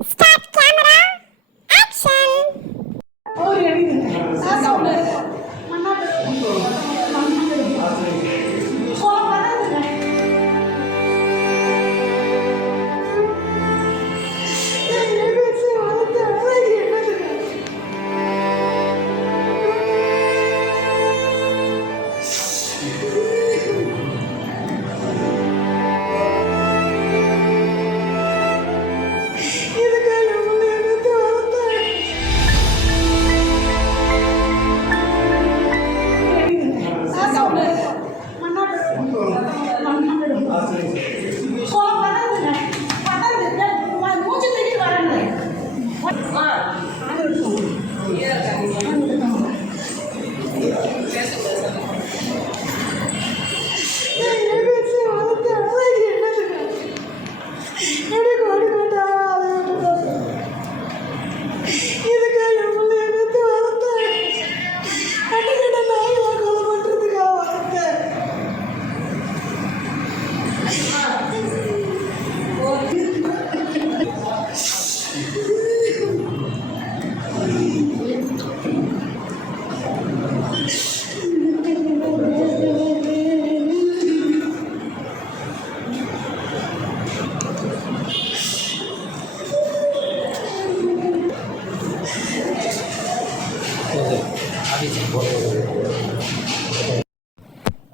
Start camera. Action.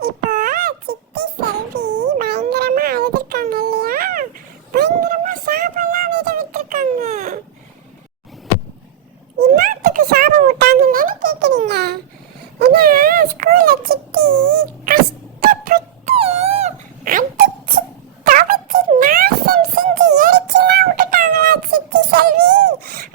இப்போ சித்தி செல்வி பயங்கரமா அழுதுருக்காங்க இல்லையா? பயங்கரமா சாபம்லாம் வேற விட்டுருக்காங்க. இன்னத்துக்கு சாபம் விட்டாங்கன்னு கேக்குறீங்க? ஏன்னா ஸ்கூல்ல சித்தி கஷ்டப்பட்டு அடிச்சு துவைச்சு நாசம் செஞ்சு எரிச்சுலாம் விட்டுட்டாங்களா சித்தி செல்வி.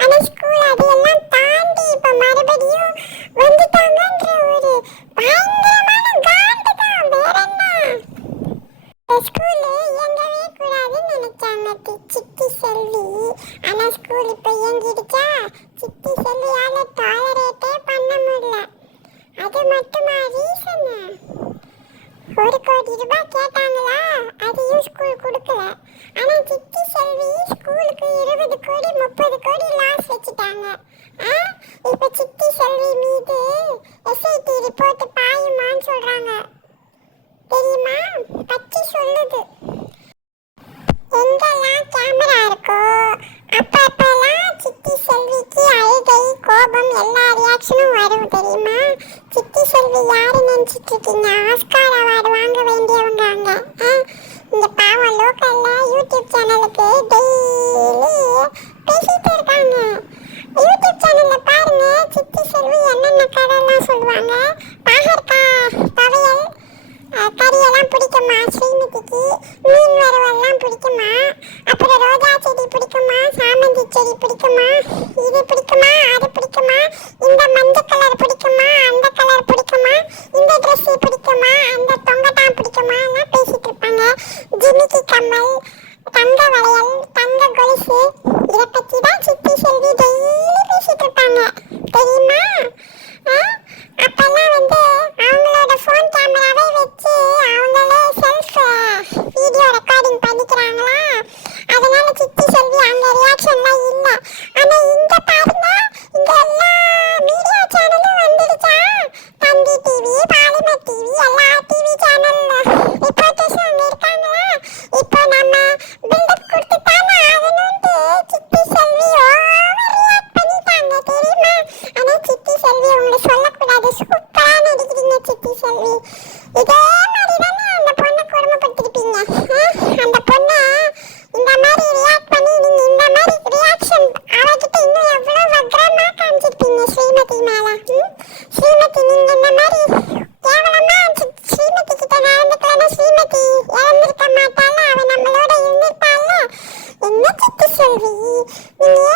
ஆனா ஸ்கூல் அதையெல்லாம் தாண்டி இப்ப மறுபடியும் வந்துட்டாங்கன்ற ஒரு பயங்கரமான காண்டு தான். வேற என்ன, ஸ்கூல்ல இயங்கவே கூடாதுன்னு நினைச்சாங்க சித்தி செல்வி. ஆனா ஸ்கூல் இப்ப இயங்கிடுச்சா? சித்தி செல்வியால டாலரேட்டே பண்ண முடியல. அது மட்டுமா ரீசன்? 1 கோடி ரூபாய் கேட்டாங்களா, அதையும் ஸ்கூல் கொடுக்கல. ஆனா சித்தி செல்வி ஸ்கூலுக்கு 20 கோடி 30 கோடி லாஸ் வச்சுட்டாங்க. இப்ப சித்தி செல்வி மீது எஸ்ஐடி ரிப்போர்ட் பாயுமான்னு சொல்றாங்க. தெரியுமா? பச்சி சொல்லுது. எங்கெல்லாம் கேமரா இருக்கோ அப்பெல்லாம் சித்தி செல்விக்கு அழுகை கோபம் எல்லா ரியாக்ஷனும் வரும். தெரியுமா? சித்தி செல்வி யாரு நினைச்சிட்டு இருக்கீங்க? ஆஸ்கார் அவார்டு வாங்க வேண்டியவங்க. அங்க இந்த பாவம் லோக்கல்ல யூடியூப் சேனலுக்கு டெய்லி பேசிட்டு இருக்காங்க. யூடியூப் சேனல்ல பாருங்க, சித்தி செல்வி என்னென்ன கதைலாம் சொல்லுவாங்க. பாகற்காய் துவையல் கறியெல்லாம் பிடிக்குமா ஸ்ரீமதிக்கு? மீன் வறுவல்லாம் பிடிக்குமா? அப்புறம் ரோஜா செடி பிடிக்குமா? சாமந்தி செடி பிடிக்குமா? இது பிடிக்குமா? அது பிடிக்குமா? இந்த மஞ்சள் கலர் பிடிக்குமா? அந்த கலர் பிடிக்குமா? இந்த ட்ரெஸ் பிடிக்குமா? அந்த தொங்கட்டான் பிடிக்குமா? எல்லாம் பேசிட்டு இருப்பாங்க. ஜிமிக்கி கம்மல், தங்க வளையல், தங்க கொலுசு, இதை பற்றி தான் சித்தி செல்வி டெய்லி பேசிட்டு இருப்பாங்க. தெரியுமா? அப்பெல்லாம் அவங்களோட ஃபோன் கேமராவை வச்சு அவங்களே செல்ஃப் வீடியோ ரெக்கார்டிங் பண்ணிக்கிறாங்களா. அதனால சித்தி செல்வி அங்க ரியாக்ஷன்லாம் இல்லை. ஆனா இங்க பாருங்க, இங்க எல்லா மீடியா சேனலும் வந்துடுச்சா. தந்தி டிவி, பாலிமர் டிவி, எல்லா டிவி சேனல்ல ரிப்போர்ட்டர்ஸ் அங்க இருக்காங்களா. இப்போ நம்ம பில்டப் கொடுத்துட்டாங்க ஆகணும்னு சித்தி செல்வி ரியாக்ட் பண்ணிட்டாங்க. தெரியுமா? ஆனா சித்தி செல்வி உங்களை சொல்லக்கூடாது, சூப்பரா நடிக்கிறீங்க சித்தி செல்வி. இதே மாதிரி தானே அந்த பொண்ணை கொடுமைப்படுத்திருப்பீங்க. அந்த பொண்ணை இந்த மாதிரி ரியாக்ட் பண்ணி நீங்க இந்த மாதிரி ரியாக்ஷன் அவகிட்ட இன்னும் எவ்வளவு வக்ரமா காமிச்சிருப்பீங்க ஸ்ரீமதி மேல. ஸ்ரீமதி நீங்க இந்த மாதிரி கேவலமா ஸ்ரீமதி கிட்ட நடந்துக்கலன்னா ஸ்ரீமதி இறந்திருக்க மாட்டால, அவ நம்மளோட இருந்திருப்பால. என்ன சித்தி செல்வி நீங்க